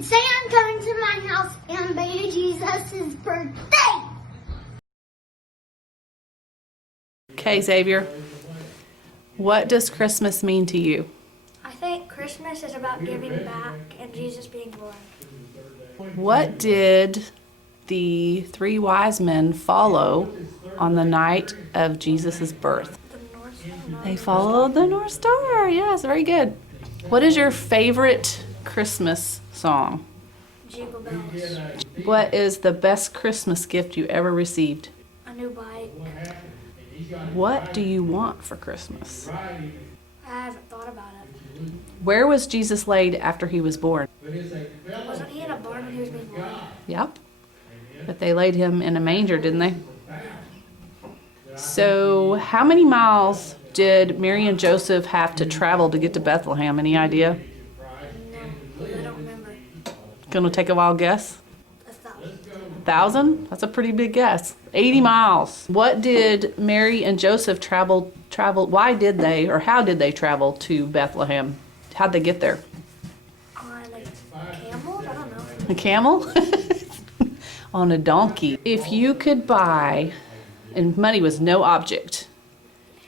Say I'm coming to my house and baby Jesus' birthday. Okay, Xavier, what does Christmas mean to you? I think Christmas is about giving back and Jesus being born. What did the three wise men follow on the night of Jesus' birth? The North Star. They followed the North Star. Yes, very good. What is your favorite Christmas song? Jingle bells. What is the best Christmas gift you ever received? A new bike. What do you want for Christmas? I haven't thought about it. Where was Jesus laid after he was born? Wasn't he in a barn when he was being born? Yep. But they laid him in a manger, didn't they? So, how many miles did Mary and Joseph have to travel to get to Bethlehem? Any idea? No, I don't remember. Gonna take a wild guess? 1,000. 1,000? That's a pretty big guess. 80 miles. What did Mary and Joseph travel? Why did they, or how did they travel to Bethlehem? How'd they get there? On a camel? I don't know. A camel? On a donkey. If you could buy, and money was no object,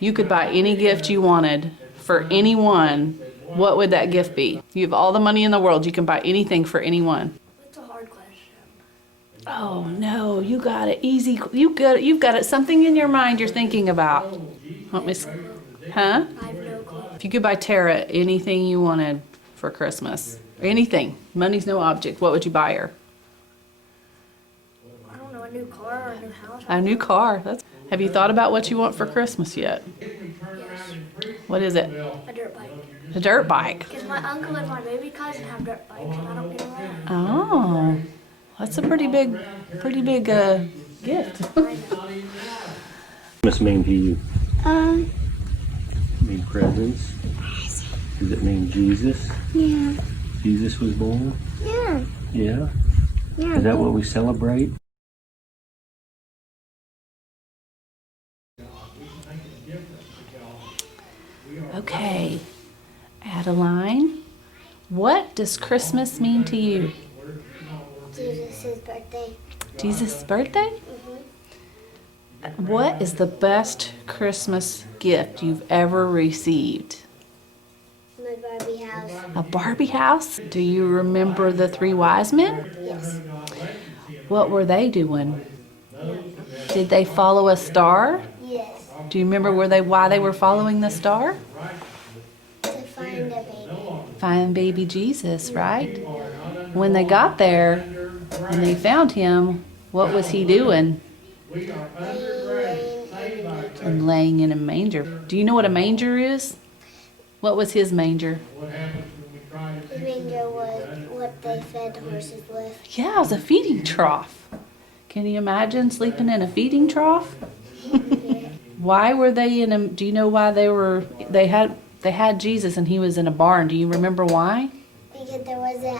you could buy any gift you wanted for anyone, what would that gift be? You have all the money in the world, you can buy anything for anyone. That's a hard question. Oh no, you got it easy. You've got it something in your mind you're thinking about. Let me huh? I have no clue. If you could buy Tara anything you wanted for Christmas, anything, money's no object, what would you buy her? I don't know, a new car or a new house? A new car. Have you thought about what you want for Christmas yet? Yes. What is it? A dirt bike. A dirt bike. Because my uncle and my baby cousin have dirt bikes and I don't get around. Oh, that's a pretty big gift. Christmas mean to you? Mean presents? Does it mean Jesus? Yeah. Jesus was born? Yeah. Yeah? Yeah. Is that what we celebrate? Okay, Adeline, what does Christmas mean to you? Jesus' birthday. Jesus' birthday? What is the best Christmas gift you've ever received? My Barbie house. A Barbie house? Do you remember the three wise men? Yes. What were they doing? Did they follow a star? Yes. Do you remember why they were following the star? To find a baby. Find baby Jesus, right? When they got there and they found him, what was he doing? And laying in a manger. Do you know what a manger is? What was his manger? The manger was what they fed horses with. Yeah, it was a feeding trough. Can you imagine sleeping in a feeding trough? Why were they in a? Do you know why they had Jesus and he was in a barn? Do you remember why? Because there wasn't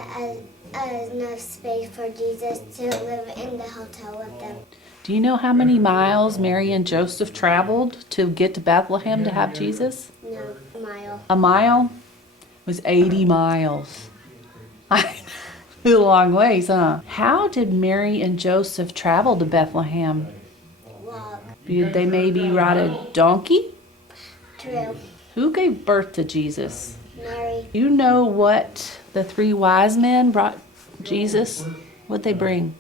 enough space for Jesus to live in the hotel with them. Do you know how many miles Mary and Joseph traveled to get to Bethlehem to have Jesus? No, a mile. A mile was 80 miles. A long ways, huh? How did Mary and Joseph travel to Bethlehem? Walk. Did they maybe ride a donkey? True. Who gave birth to Jesus? Mary. You know what the three wise men brought Jesus? What'd they bring?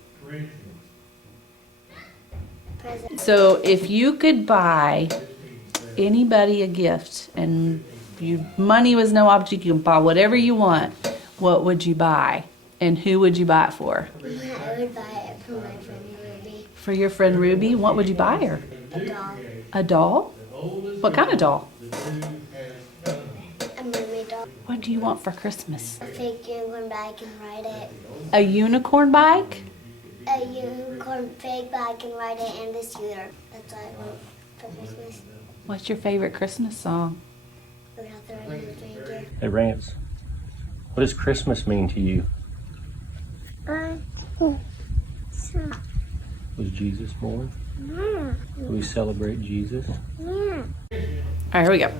Present. So if you could buy anybody a gift and money was no object, you can buy whatever you want, what would you buy? And who would you buy it for? I would buy it for my friend Ruby. For your friend Ruby? What would you buy her? A doll. A doll? What kind of doll? A mermaid doll. What do you want for Christmas? A fake unicorn but I can ride it. A unicorn bike? A unicorn fake but I can ride it and a scooter. That's what I want for Christmas. What's your favorite Christmas song? Without the Red-Nosed Reindeer. Hey, Rance, what does Christmas mean to you? Was Jesus born? Do we celebrate Jesus? All right, here we go.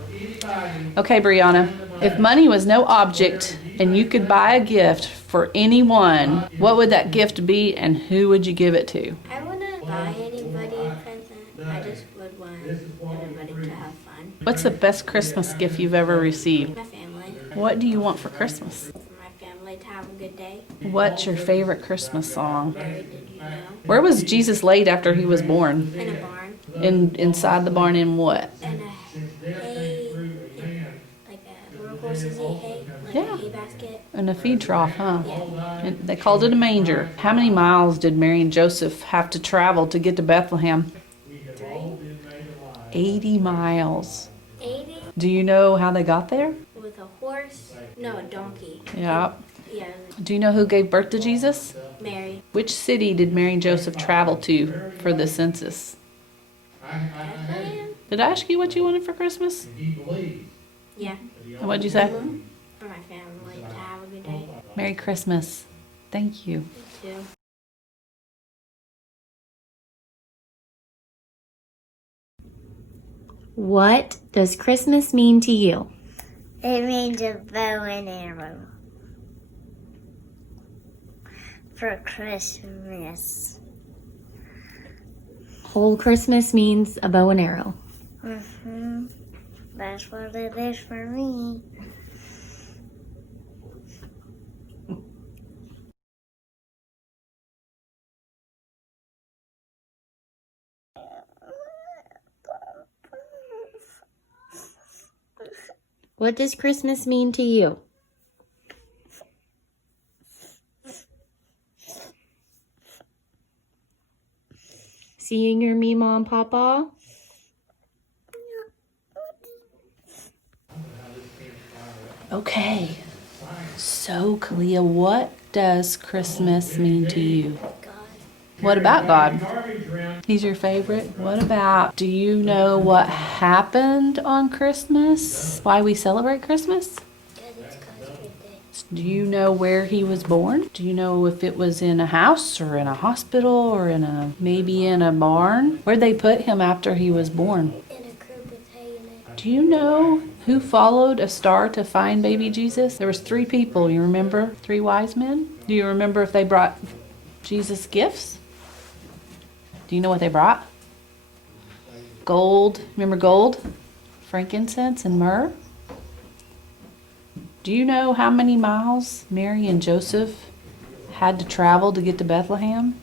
Okay, Brianna. If money was no object and you could buy a gift for anyone, what would that gift be and who would you give it to? I wouldn't buy anybody a present. I just would want everybody to have fun. What's the best Christmas gift you've ever received? My family. What do you want for Christmas? For my family to have a good day. What's your favorite Christmas song? Mary, did you know? Where was Jesus laid after he was born? In a barn. Inside the barn in what? And a hay. Like a little horses eat hay. Like Yeah. a hay basket. In a feed trough, huh? Yeah. And they called it a manger. How many miles did Mary and Joseph have to travel to get to Bethlehem? 80 miles. 80 Do you know how they got there? with a horse. No, a donkey. Yeah. Yeah, Do you know who gave birth to Jesus? Mary. Which city did Mary and Joseph travel to for the census? Bethlehem? Did I ask you what you wanted for Christmas? Yeah. And what'd you say? For my family to have a good day. Merry Christmas. Thank you. Too. What does Christmas mean to you? It means a bow and arrow for Christmas. Whole Christmas means a bow and arrow. That's what it is for me. What does Christmas mean to you? Seeing your Mima and Papa? Okay. So, Kalia, what does Christmas mean to you? What about God? He's your favorite? What about, do you know what happened on Christmas? Why we celebrate Christmas? Do you know where he was born? Do you know if it was in a house or in a hospital or maybe in a barn? Where'd they put him after he was born? In a crib with hay in it. Do you know who followed a star to find baby Jesus? There was 3 people, you remember? 3 wise men? Do you remember if they brought Jesus gifts? Do you know what they brought? Gold. Remember gold? Frankincense and myrrh? Do you know how many miles Mary and Joseph had to travel to get to Bethlehem?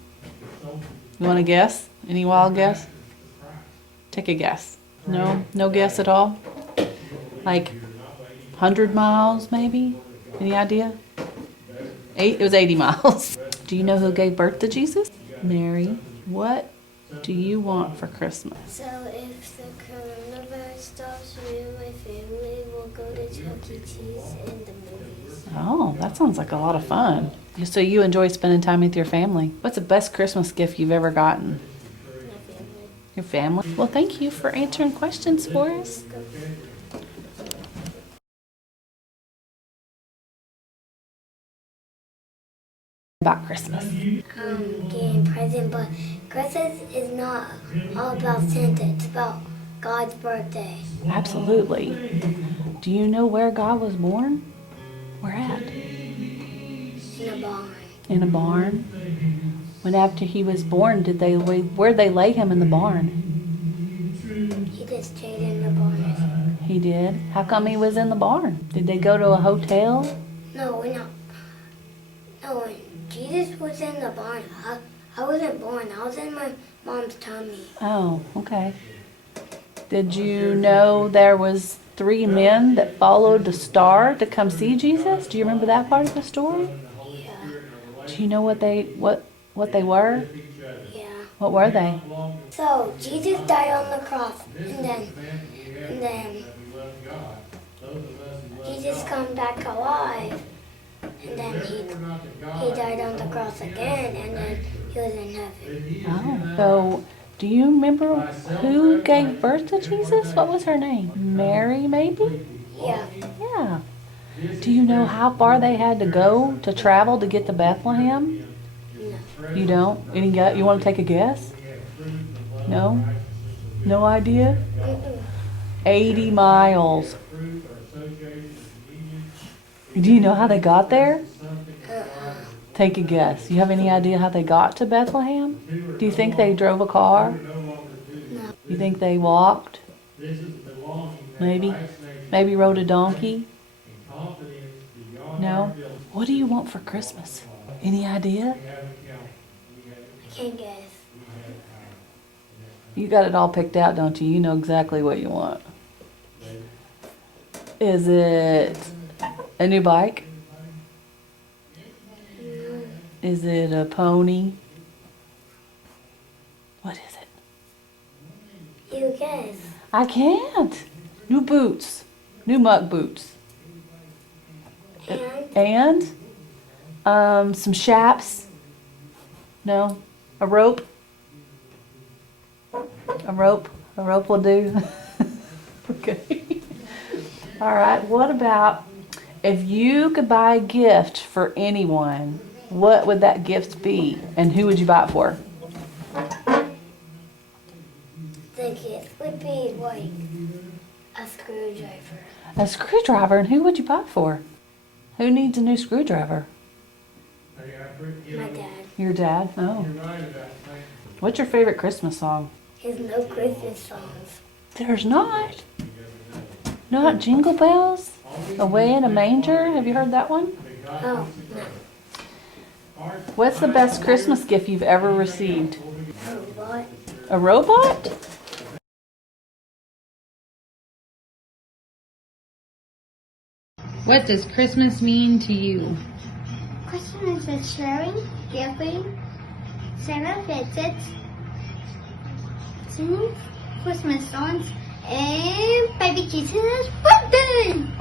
You want to guess? Any wild guess? Take a guess. No? No guess at all? Like 100 miles maybe? Any idea? It was 80 miles. Do you know who gave birth to Jesus? Mary. What do you want for Christmas? So if the coronavirus stops, me and my family will go to Chuck E. Cheese and the movies. Oh, that sounds like a lot of fun. So you enjoy spending time with your family. What's the best Christmas gift you've ever gotten? My family. Your family? Well, thank you for answering questions for us. About Christmas. Getting present, but Christmas is not all about Santa. It's about God's birthday. Absolutely. Do you know where God was born? Where at? In a barn. In a barn. When after he was born, where'd they lay him in the barn? He just stayed in the barn. He did. How come he was in the barn? Did they go to a hotel? No, we're not. No, when Jesus was in the barn, I wasn't born. I was in my mom's tummy. Oh, okay. Did you know there was 3 men that followed the star to come see Jesus? Do you remember that part of the story? Yeah, Do you know what they were? yeah. What were they? So Jesus died on the cross, and then Jesus come back alive, and then he died on the cross again, and then he was in heaven. Oh, so do you remember who gave birth to Jesus? What was her name? Mary, maybe? Yeah, Yeah. Do you know how far they had to go to travel to get to Bethlehem? no. You don't? You want to take a guess? No? No idea? Mm-mm. 80 miles. Do you know how they got there? Take a guess. You have any idea how they got to Bethlehem? Do you think they drove a car? No. You think they walked? Maybe? Maybe rode a donkey? No? What do you want for Christmas? Any idea? I can't guess. You got it all picked out, don't you? You know exactly what you want. Is it a new bike? Is it a pony? What is it? You guess. I can't. New boots. New muck boots. And And some chaps. No? A rope? A rope? A rope will do. Okay. All right. What about if you could buy a gift for anyone, what would that gift be? And who would you buy it for? the gift would be like a screwdriver. A screwdriver? And who would you buy it for? Who needs a new screwdriver? My dad. Your dad? Oh. What's your favorite Christmas song? There's no Christmas songs. There's not. Not Jingle Bells? Away in a Manger? Have you heard that one? Oh, no. What's the best Christmas gift you've ever received? What? A robot? What does Christmas mean to you? Christmas is sharing, giving, Santa visits, singing Christmas songs, and baby Jesus' birthday!